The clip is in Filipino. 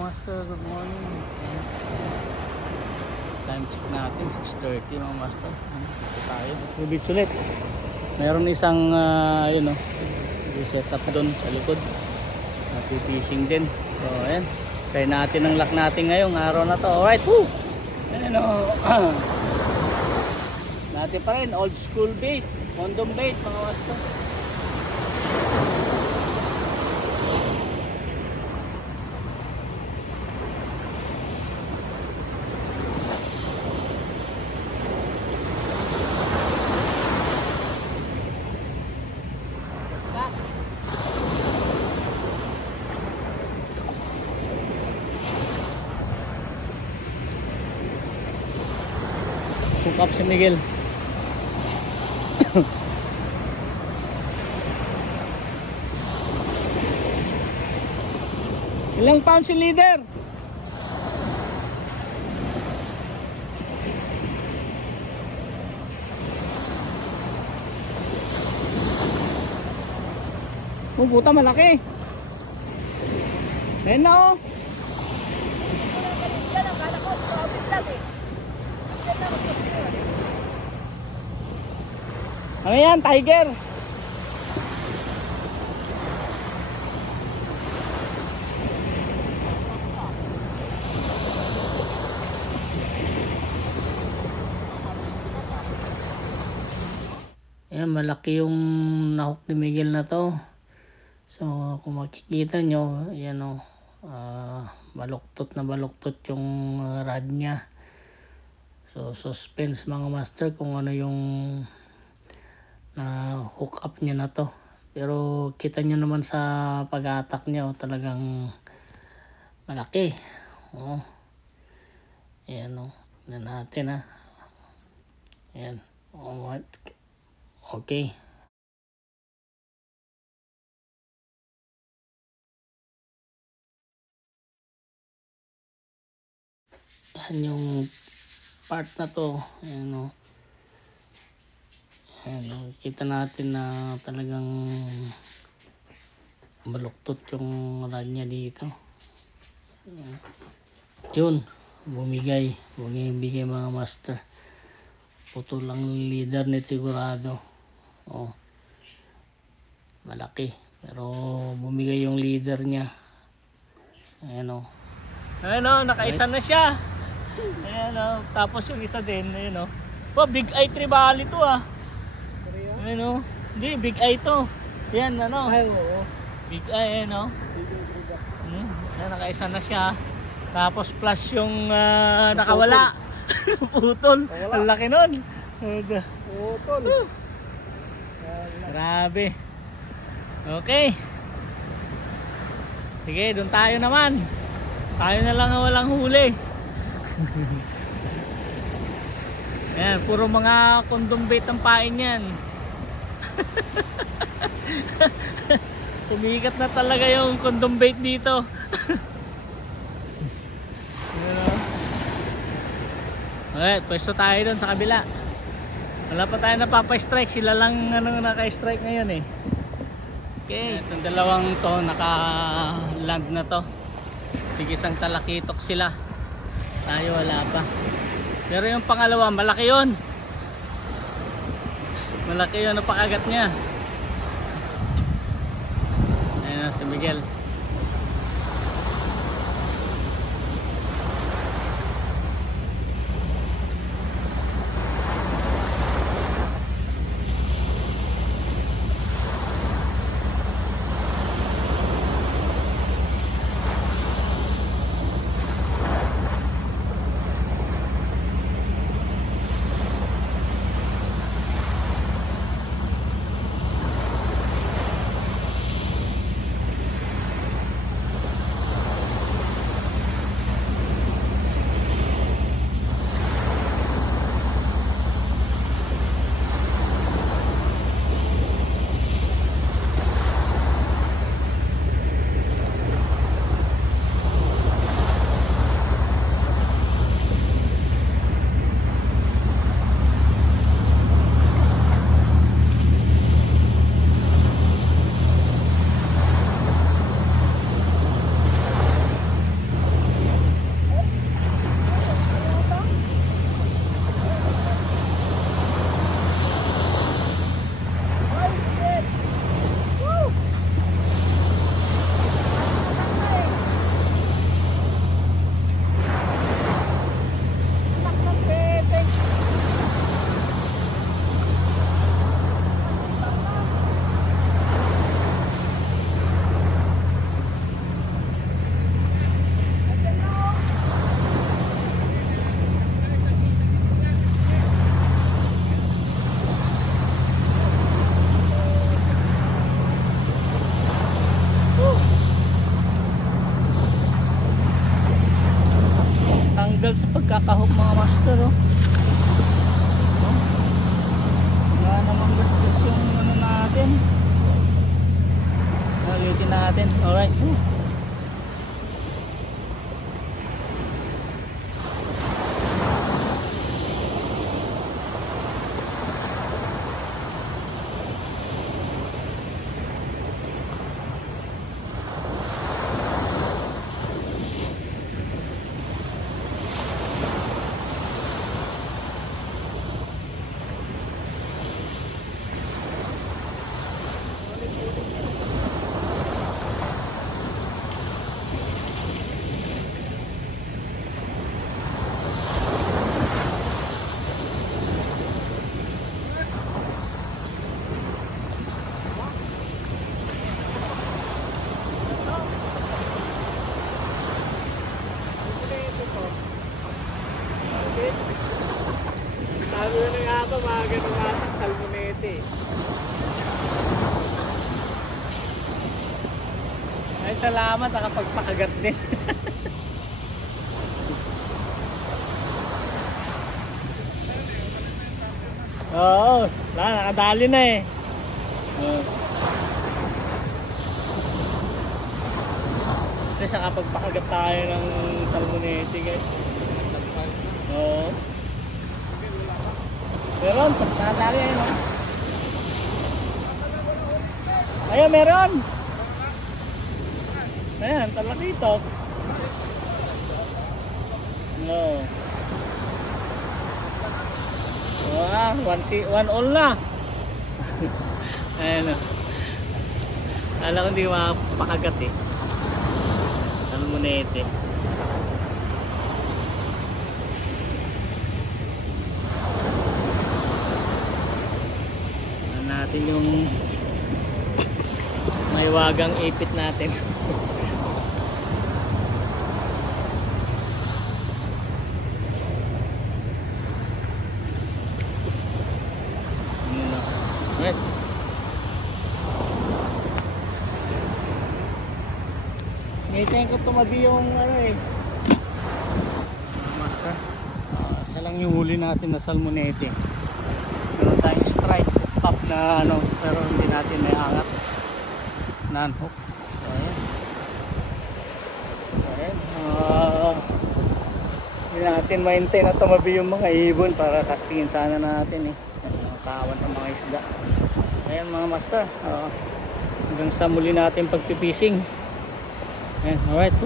master, good morning. Time check natin 6:30 mga master. Dito tayo, tubig ulit. Meron isang yun o, set up doon sa likod. Fishing din. So ayan, try natin ang lock natin ngayong araw na to. Alright, woo! Ayan o. Dati pa rin, old school bait, condom bait mga master. Hook up si Miguel. Ilang pounds si leader? Oh, buta malaki. Ayan na oh. Ano yan, tiger? Ayan, malaki yung nahuk ni Miguel na to. So kung makikita nyo, ayan o, baluktot na baluktot yung rod nya. So suspense mga master kung ano yung na hook up niya na to. Pero kita nyo naman sa pag-attack niya, talagang malaki. Oh. Ayan o, tignan natin ha. Ayan. Alright. Okay. Ayan yung part na to. Ayan o. Ayan, kita natin na talagang baluktot yung rod niya dito. Yun, bumigay mga master. Putol lang leader ni Tigurado. Oh, malaki, pero bumigay yung leader niya. Ayan o. Ayan o, nakaisa na siya. Ayan o, tapos yung isa din. Ayan o. Oh, big eye tribal ito ah. Ano? Hindi, big eye to. Yan, ano? Big eye, ano? Yan, nakaisa na siya. Tapos plus yung nakawala. Putol. Ang laki nun. Putol. Grabe. Okay. Sige, doon tayo naman. Tayo na lang ang walang huli. Yan, puro mga condom bait ang pain yan. Sumikat na talaga yung condom bait dito. Okay, pwesto tayo dun sa kabila. Wala pa tayo napapa-strike, sila lang naka-strike ngayon eh. Okay, itong dalawang to naka-land na to. Tigisang talakitok sila. Tayo wala pa. Pero yung pangalawa, malaki yun. Malaki yun ang pakagat niya. Ayan na si Miguel. tagal sa pagkakahok mga master, oh. Wala namang gastos yung ano natin. Ulitin natin. Alright. Sabi ko na nga ba, mga ganun nga salmonete. Ay, salamat, nakapagpakagat din. Oo, nakadali na eh. Kasi nakapagpakagat tayo ng salmonete, guys. Oo. Meron, nakadali ayun, ha? Ayun, meron. Ayan, talakito. No. Wow, one all na. Ayan, o. Alam ko hindi mapakagat eh. Salmonete. Natin yung may wagang ipit natin. Right. Ngayon ko tumabi yung ano eh. Master. Isa lang yung huli natin na salmonete. Meron tayong strike up na ano, pero hindi natin naiangat. Non-hook. Ayan. Ayan. Hindi natin maintain na tumabi yung mga ibon para castingin sana natin eh. Kawan ng mga isda. Ayan mga master. Hanggang sa muli natin pagpipising. Ayan, alright.